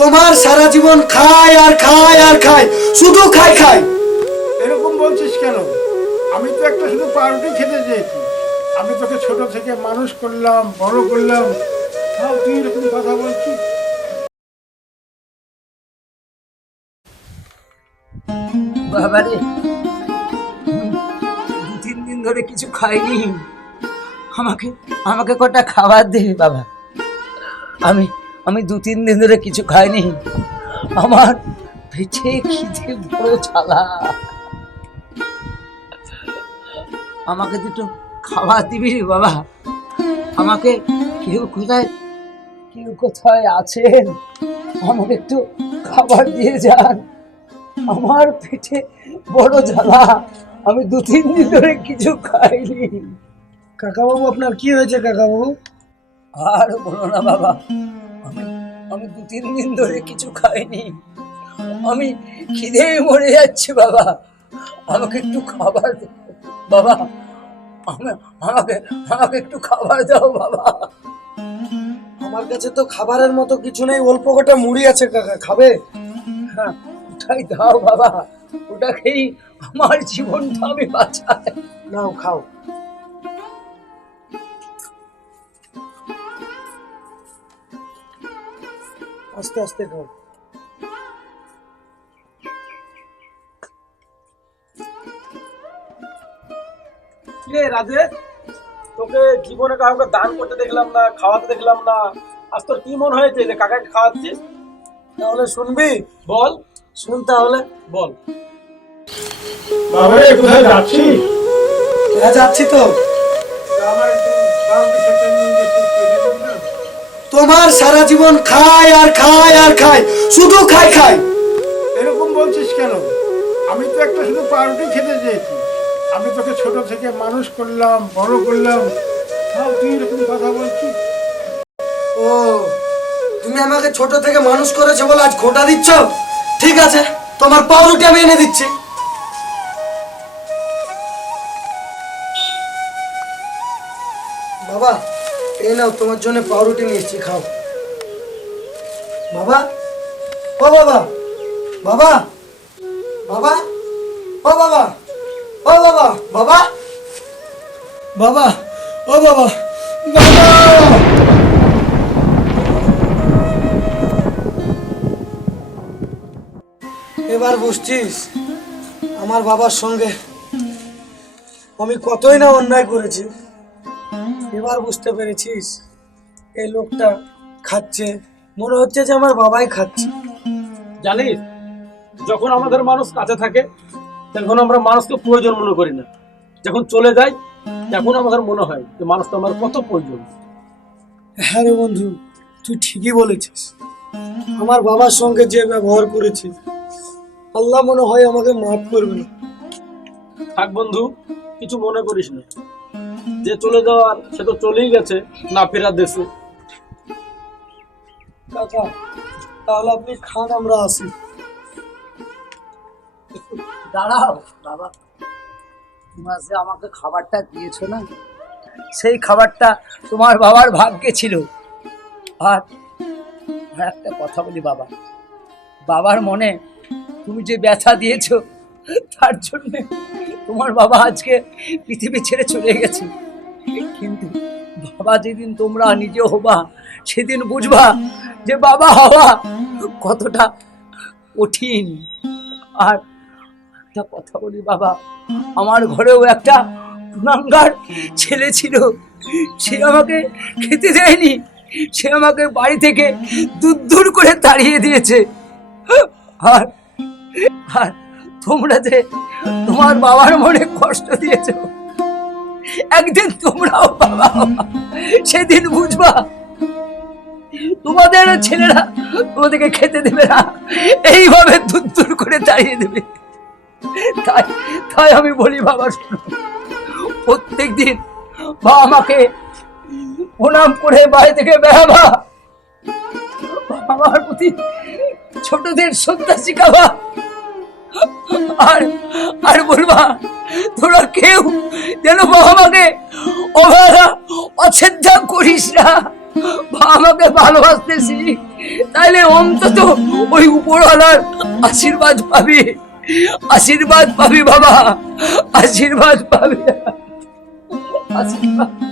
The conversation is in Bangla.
তোমার সারা জীবন খায় আর খায় আর খায়, শুধু খায় খায়। এরকম বলছিস কেন? আমি তো একটা শুধু পাউরুটি খেতে চেয়েছি। আমি তোকে ছোট থেকে মানুষ করলাম, বড় করলাম, তাও তুই এরকম কথা বলছিস? বাবারে, দু তিন দিন ধরে কিছু খাইনি। আমাকে আমাকে কটা খাবার দে বাবা। আমি আমি দু তিন দিন ধরে কিছু খাইনি। আমার পেটে খিদে বড় জ্বালা। আমাকে দুটো খাবার দিবি রে বাবা। আমাকে কেউ কোথায় আছেন, আমাকে একটু খাবার দিয়ে যান। আমার পেটে বড় জ্বালা, আমি দু তিন দিন ধরে কিছু খাইনি। কাকাবাবু, আপনার কি হয়েছে কাকাবাবু? আর বলো না বাবা, আমি আমি দু তিন দিন ধরে কিছু খাইনি। আমি খিদে মরে যাচ্ছি বাবা। আমাকে একটু খাবার দাও বাবা। আমাকে আমাকে একটু খাবার দাও বাবা। আমার কাছে তো খাবারের মতো কিছু নেই, অল্প কটা মুড়ি আছে কাকা, খাবে? হ্যাঁ, ওটাই দাও বাবা। ওটা খেয়েই আমার জীবনটা আমি বাঁচাই। নাও, খাও। আস্তে আস্তে খাও। কিরে রাজেশ, তোকে জীবনে কাউকে দান করতে দেখলাম না, খাওয়াতে দেখলাম না। আজ তোর কি মন হয়েছে যে কাকাকে খাওয়াচ্ছিস? তাহলে শুনবি? বল। শুন তাহলে। বল। বাবারে, কোথায় যাচ্ছিস? হ্যাঁ, যাচ্ছি তো। আমার একটু পাউরুটি খেতে নিয়ে যেতে পেরেছিস না? তোমার সারা জীবন খায় আর খায় আর খায়, শুধু খায় খায়। এরকম বলছিস কেন? আমি তো একটা শুধু পাউরুটি খেতে চেয়েছি। আমি তোকে ছোট থেকে মানুষ করলাম, বড় করলাম, তাও তুই এরকম কথা বলছিস? ও, তুমি আমাকে ছোট থেকে মানুষ করেছো বলে আজ খোটা দিচ্ছ? ঠিক আছে, তোমার পাউরুটি আমি এনে দিচ্ছি। বাবা, এই নাও, তোমার জন্য পাউরুটি নিয়েছি, খাও। বাবা, ও বাবা, বাবা, বাবা, ও বাবা, ও বাবা, বাবা, বাবা, ও বাবা, বাবা। এবার বুঝছিস আমার বাবার সঙ্গে আমি কতই না অন্যায় করেছি। এবার বুঝতে পেরেছিস এই লোকটা খাচ্ছে, মনে হচ্ছে যে আমার বাবাই খাচ্ছে। জানিস, যখন আমাদের মানুষ কাছে থাকে তখন আমরা মানুষকে প্রয়োজন মনে করি না। যখন চলে যায় তখন আমাদের মনে হয় যে মানুষটা আমার কত প্রয়োজন। হ্যাঁ রে বন্ধু, তুই ঠিকই বলেছিস। আমার বাবার সঙ্গে যে ব্যবহার করেছি, আল্লাহ মনে হয় আমাকে মাফ করবে না। থাক বন্ধু, কিছু মনে করিস না। যে চলে যাওয়ার সে তো চলেই গেছে, না ফেরার দেশে। কাকা, তাহলে আপনি খান, আমরা আসি। দাঁড়াও বাবা, তোমরা যে আমাকে খাবারটা দিয়েছো না, সেই খাবারটা তোমার বাবার ভাগ্যে ছিল। আর একটা কথা বলি বাবা, বাবার মনে তুমি যে ব্যথা দিয়েছো তার জন্য তোমার বাবা আজকে পৃথিবী ছেড়ে চলে গেছে। কিন্তু বাবা যেদিন তোমরা নিজে হবা সেদিন বুঝবা যে বাবা হওয়া কতটা কঠিন। আর একটা কথা বলি বাবা, আমার ঘরেও একটা গুণাঙ্গার ছেলে ছিল। সে আমাকে খেতে দেয়নি, সে আমাকে বাড়ি থেকে দূর দূর করে তাড়িয়ে দিয়েছে। আর আর তোমরা যে তোমার বাবার মনে কষ্ট দিয়েছো, একদিন তোমরাও বাবা হবা, সেদিন বুঝবা তোমাদের ছেলেরা তোমাদেরকে খেতে দেবে না, এইভাবে দূর দূর করে তাড়িয়ে দেবে। তাই তাই আমি বলি বাবা, প্রত্যেক দিন বাবা মাকে প্রণাম করে বাড়ি থেকে বেরাবা, আমার প্রতি ছোটদের শ্রদ্ধা শিখাবা। আর আর বলবা তোরা কেউ যেন বাবা মাকে অবহেলা অশ্রদ্ধা করিস না। আমাকে ভালোবাসতে শিখ, তাইলে অন্তত ওই উপরওয়ালার আশীর্বাদ পাবি। আশীর্বাদ পাবি বাবা, আশীর্বাদ পাবি, আশীর্বাদ।